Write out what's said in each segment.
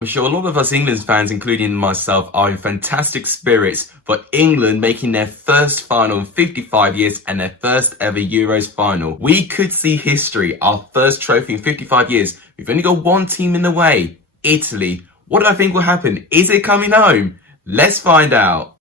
I'm sure a lot of us England fans, including myself, are in fantastic spirits for England making their first final in 55 years and their first ever Euros final. We could see history, our first trophy in 55 years. We've only got one team in the way, Italy. What do I think will happen? Is it coming home? Let's find out.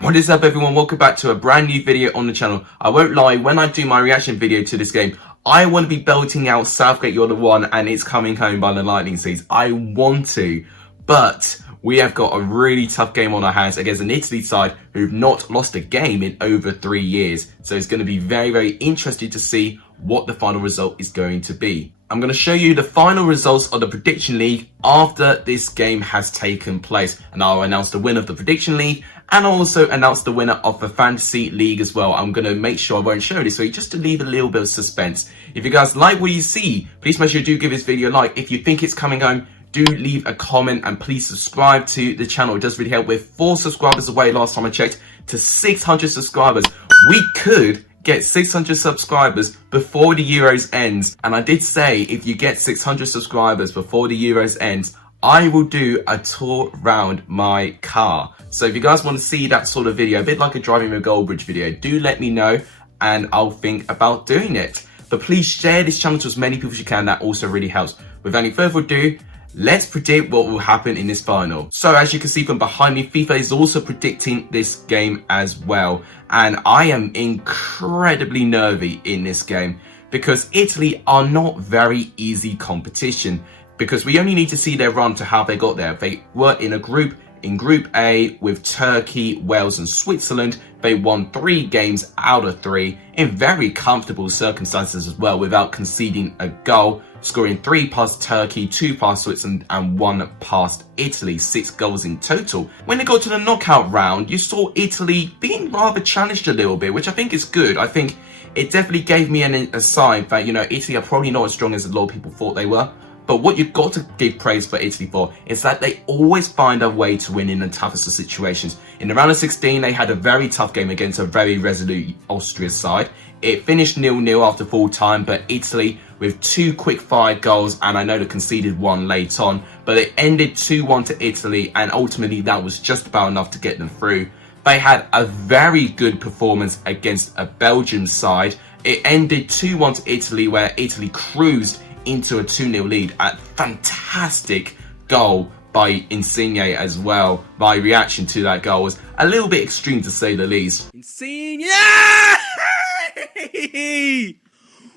What is up everyone, welcome back to a brand new video on the channel. I won't lie, when I do my reaction video to this game, I want to be belting out Southgate You're the One and It's Coming Home by the Lightning Seeds. I want to, but we have got a really tough game on our hands against an Italy side who've not lost a game in over 3 years. So it's going to be very, very interesting to see what the final result is going to be. I'm going to show you the final results of the Prediction League after this game has taken place. And I'll announce the winner of the Prediction League and I'll also announce the winner of the Fantasy League as well. I'm going to make sure I won't show this way just to leave a little bit of suspense. If you guys like what you see, please make sure you do give this video a like. If you think it's coming home, do leave a comment and please subscribe to the channel. It does really help. We're 4 subscribers away last time I checked to 600 subscribers. We could get 600 subscribers before the Euros ends. And I did say if you get 600 subscribers before the Euros ends, I will do a tour around my car. So if you guys want to see that sort of video, a bit like a driving a Goldbridge video, do let me know and I'll think about doing it. But please share this channel to as many people as you can. That also really helps. Without any further ado, let's predict what will happen in this final. So as you can see from behind me, FIFA is also predicting this game as well. And I am incredibly nervy in this game because Italy are not very easy competition, because we only need to see their run to how they got there. They were in Group A with Turkey, Wales and Switzerland. They won 3 games out of 3 in very comfortable circumstances as well, without conceding a goal, scoring 3 past Turkey, 2 past Switzerland and 1 past Italy, 6 goals in total. When they got to the knockout round, you saw Italy being rather challenged a little bit, which I think is good. I think it definitely gave me a sign that, you know, Italy are probably not as strong as a lot of people thought they were. But what you've got to give praise for Italy for is that they always find a way to win in the toughest of situations. In the round of 16, they had a very tough game against a very resolute Austria side. It finished 0-0 after full time, but Italy with 2 quick-fire goals, and I know they conceded 1 late on, but it ended 2-1 to Italy, and ultimately that was just about enough to get them through. They had a very good performance against a Belgian side. It ended 2-1 to Italy, where Italy cruised into a 2-0 lead. A fantastic goal by Insigne as well. My reaction to that goal was a little bit extreme to say the least. Insigne!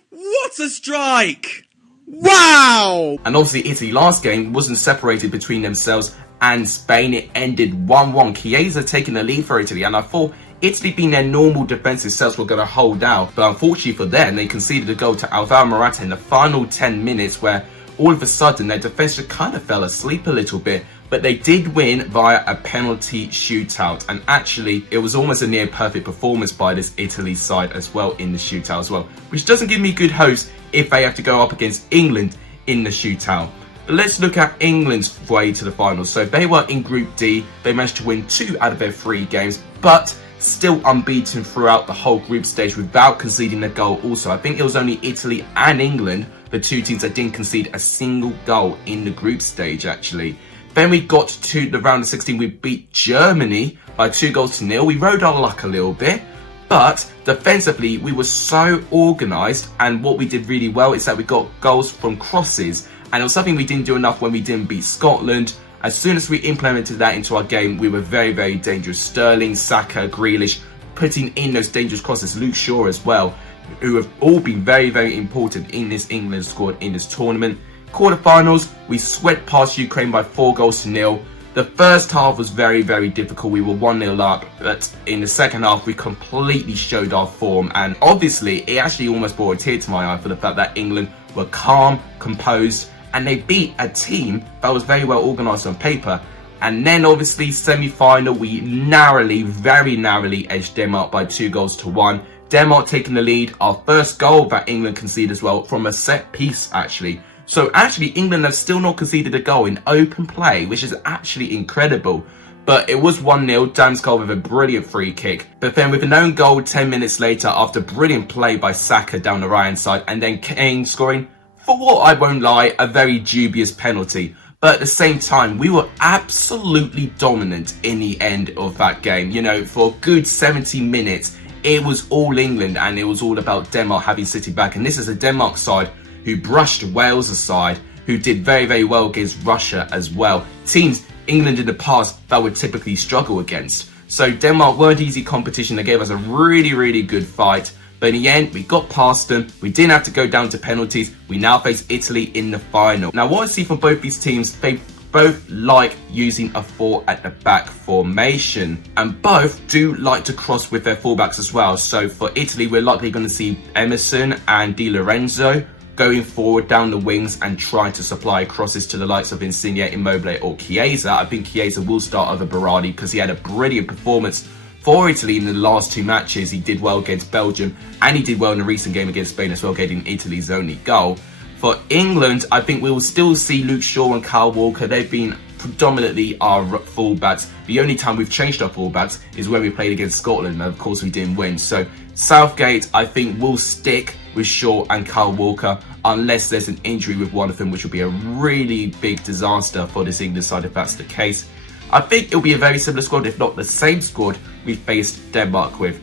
What a strike! Wow! And obviously Italy last game wasn't separated between themselves and Spain. It ended 1-1. Chiesa taking the lead for Italy, and I thought Italy, being their normal defensive selves, were going to hold out, but unfortunately for them, they conceded a goal to Alvaro Morata in the final 10 minutes, where all of a sudden their defense just kind of fell asleep a little bit. But they did win via a penalty shootout, and actually it was almost a near perfect performance by this Italy side as well in the shootout as well, which doesn't give me good hopes if they have to go up against England in the shootout. But let's look at England's way to the finals. So they were in Group D. They managed to win 2 out of their 3 games, but still unbeaten throughout the whole group stage without conceding a goal. Also, I think it was only Italy and England, the 2 teams that didn't concede a single goal in the group stage actually. Then we got to the round of 16. We beat Germany by 2-0. We rode our luck a little bit, but defensively we were so organised, and what we did really well is that we got goals from crosses, and it was something we didn't do enough when we didn't beat Scotland. As soon as we implemented that into our game, we were very, very dangerous. Sterling, Saka, Grealish, putting in those dangerous crosses. Luke Shaw as well, who have all been very, very important in this England squad in this tournament. Quarterfinals, we swept past Ukraine by 4-0. The first half was very, very difficult. We were 1-0 up, but in the second half, we completely showed our form. And obviously, it actually almost brought a tear to my eye for the fact that England were calm, composed, and they beat a team that was very well organised on paper. And then obviously semi-final, we narrowly, very narrowly edged them up by 2-1. Denmark taking the lead. Our first goal that England conceded as well from a set piece, actually. So actually, England have still not conceded a goal in open play, which is actually incredible. But it was 1-0, Damsgaard with a brilliant free kick. But then with an own goal 10 minutes later, after brilliant play by Saka down the right-hand side, and then Kane scoring, for what I won't lie, a very dubious penalty. But at the same time, we were absolutely dominant in the end of that game. You know, for a good 70 minutes, it was all England and it was all about Denmark having City back. And this is a Denmark side who brushed Wales aside, who did very, very well against Russia as well. Teams England in the past that would typically struggle against. So Denmark weren't easy competition. They gave us a really, really good fight. But in the end, we got past them. We didn't have to go down to penalties. We now face Italy in the final. Now, what I see from both these teams, they both like using a 4 at the back formation. And both do like to cross with their fullbacks as well. So for Italy, we're likely going to see Emerson and Di Lorenzo going forward down the wings and trying to supply crosses to the likes of Insigne, Immobile or Chiesa. I think Chiesa will start over Berardi because he had a brilliant performance for Italy in the last 2 matches. He did well against Belgium and he did well in the recent game against Spain as well, getting Italy's only goal. For England, I think we will still see Luke Shaw and Kyle Walker. They've been predominantly our fullbacks. The only time we've changed our fullbacks is when we played against Scotland, and of course we didn't win. So Southgate, I think, will stick with Shaw and Kyle Walker unless there's an injury with one of them, which will be a really big disaster for this England side if that's the case. I think it'll be a very similar squad, if not the same squad we faced Denmark with.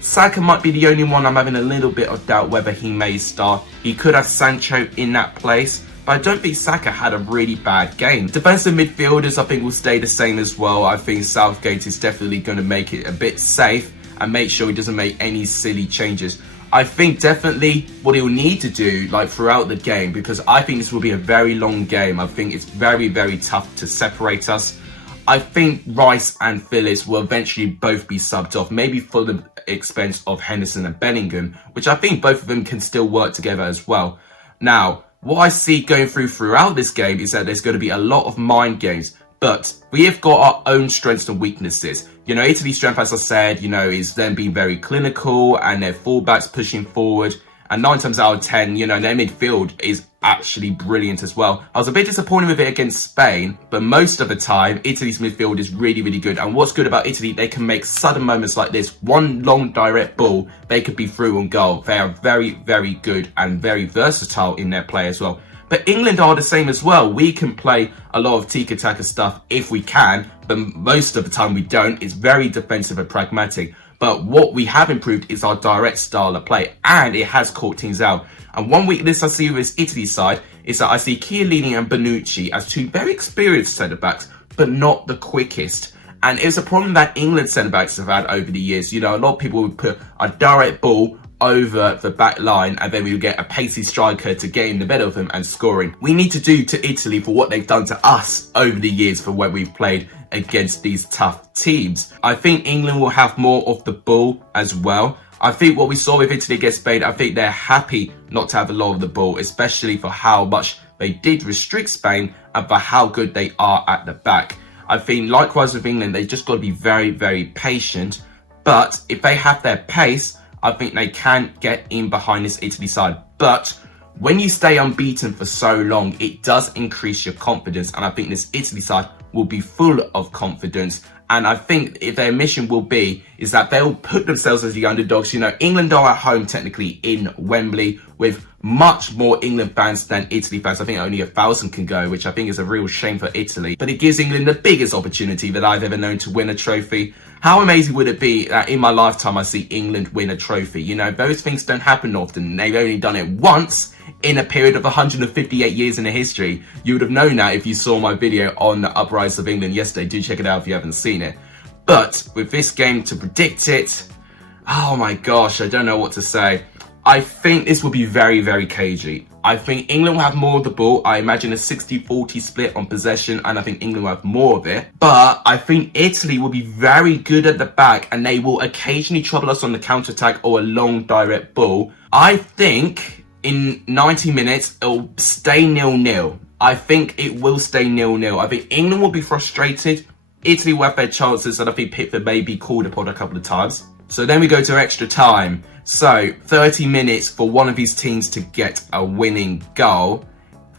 Saka might be the only one I'm having a little bit of doubt whether he may start. He could have Sancho in that place, but I don't think Saka had a really bad game. Defensive midfielders I think will stay the same as well. I think Southgate is definitely going to make it a bit safe and make sure he doesn't make any silly changes. I think definitely what he'll need to do like throughout the game, because I think this will be a very long game. I think it's very, very tough to separate us. I think Rice and Phillips will eventually both be subbed off, maybe for the expense of Henderson and Bellingham, which I think both of them can still work together as well. Now, what I see going throughout this game is that there's going to be a lot of mind games, but we have got our own strengths and weaknesses. You know, Italy's strength, as I said, you know, is them being very clinical and their fullbacks pushing forward. And 9 times out of 10, you know, their midfield is actually brilliant as well. I was a bit disappointed with it against Spain, but most of the time, Italy's midfield is really, really good. And what's good about Italy, they can make sudden moments like this. One long direct ball, they could be through on goal. They are very, very good and very versatile in their play as well. But England are the same as well. We can play a lot of tiki-taka stuff if we can, but most of the time we don't. It's very defensive and pragmatic. But what we have improved is our direct style of play, and it has caught teams out. And one weakness I see with this Italy side is that I see Chiellini and Bonucci as 2 very experienced centre-backs, but not the quickest. And it's a problem that England centre-backs have had over the years. You know, a lot of people would put a direct ball over the back line and then we would get a pacey striker to get in the middle of them and scoring. We need to do to Italy for what they've done to us over the years for when we've played against these tough teams. I think England will have more of the ball as well. I think what we saw with Italy against Spain, I think they're happy not to have a lot of the ball, especially for how much they did restrict Spain and for how good they are at the back. I think likewise with England, they just got to be very, very patient. But if they have their pace, I think they can get in behind this Italy side. But when you stay unbeaten for so long, it does increase your confidence. And I think this Italy side will be full of confidence. And I think if their mission will be, is that they'll put themselves as the underdogs. You know, England are at home technically in Wembley with much more England fans than Italy fans. I think only 1,000 can go, which I think is a real shame for Italy. But it gives England the biggest opportunity that I've ever known to win a trophy. How amazing would it be that in my lifetime I see England win a trophy? You know, those things don't happen often. They've only done it once in a period of 158 years in a history. You would have known that if you saw my video on the uprise of England yesterday. Do check it out if you haven't seen it. But with this game to predict it, oh my gosh, I don't know what to say. I think this will be very, very cagey. I think England will have more of the ball. I imagine a 60-40 split on possession, and I think England will have more of it. But I think Italy will be very good at the back, and they will occasionally trouble us on the counter-attack or a long direct ball. I think in 90 minutes, it'll stay 0-0. I think it will stay 0-0. I think England will be frustrated. Italy will have their chances, and I think Pickford may be called upon a couple of times. So then we go to extra time. So 30 minutes for one of these teams to get a winning goal.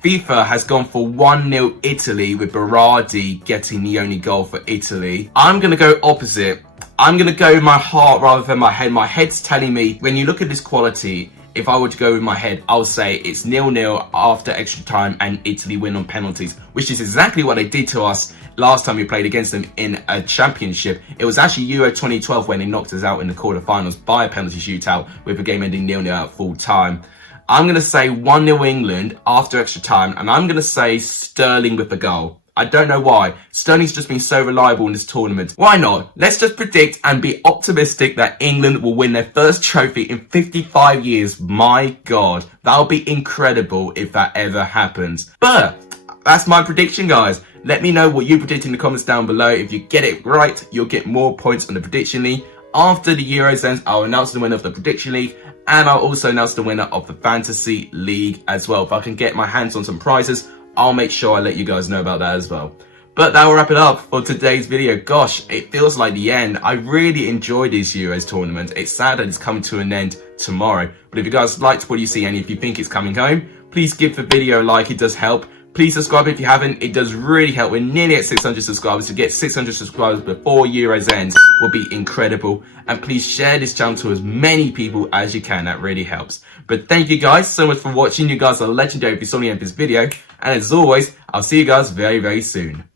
FIFA has gone for 1-0 Italy with Berardi getting the only goal for Italy. I'm going to go opposite. I'm going to go with my heart rather than my head. My head's telling me, when you look at this quality, if I were to go with my head, I'll say it's 0-0 after extra time and Italy win on penalties, which is exactly what they did to us last time we played against them in a championship. It was actually Euro 2012 when they knocked us out in the quarterfinals by a penalty shootout with the game ending 0-0 at full time. I'm going to say 1-0 England after extra time, and I'm going to say Sterling with the goal. I don't know why. Sterling's just been so reliable in this tournament. Why not? Let's just predict and be optimistic that England will win their first trophy in 55 years. My God, that'll be incredible if that ever happens. But that's my prediction, guys. Let me know what you predict in the comments down below. If you get it right, you'll get more points on the prediction league. After the Euros ends, I'll announce the winner of the prediction league, and I'll also announce the winner of the fantasy league as well. If I can get my hands on some prizes, I'll make sure I let you guys know about that as well. But that will wrap it up for today's video. Gosh, it feels like the end. I really enjoyed this Euros tournament. It's sad that it's coming to an end tomorrow. But if you guys liked what you see and if you think it's coming home, please give the video a like. It does help. Please subscribe if you haven't. It does really help. We're nearly at 600 subscribers. To get 600 subscribers before Euros ends will be incredible. And please share this channel to as many people as you can. That really helps. But thank you guys so much for watching. You guys are legendary if you saw the end of this video. And as always, I'll see you guys very, very soon.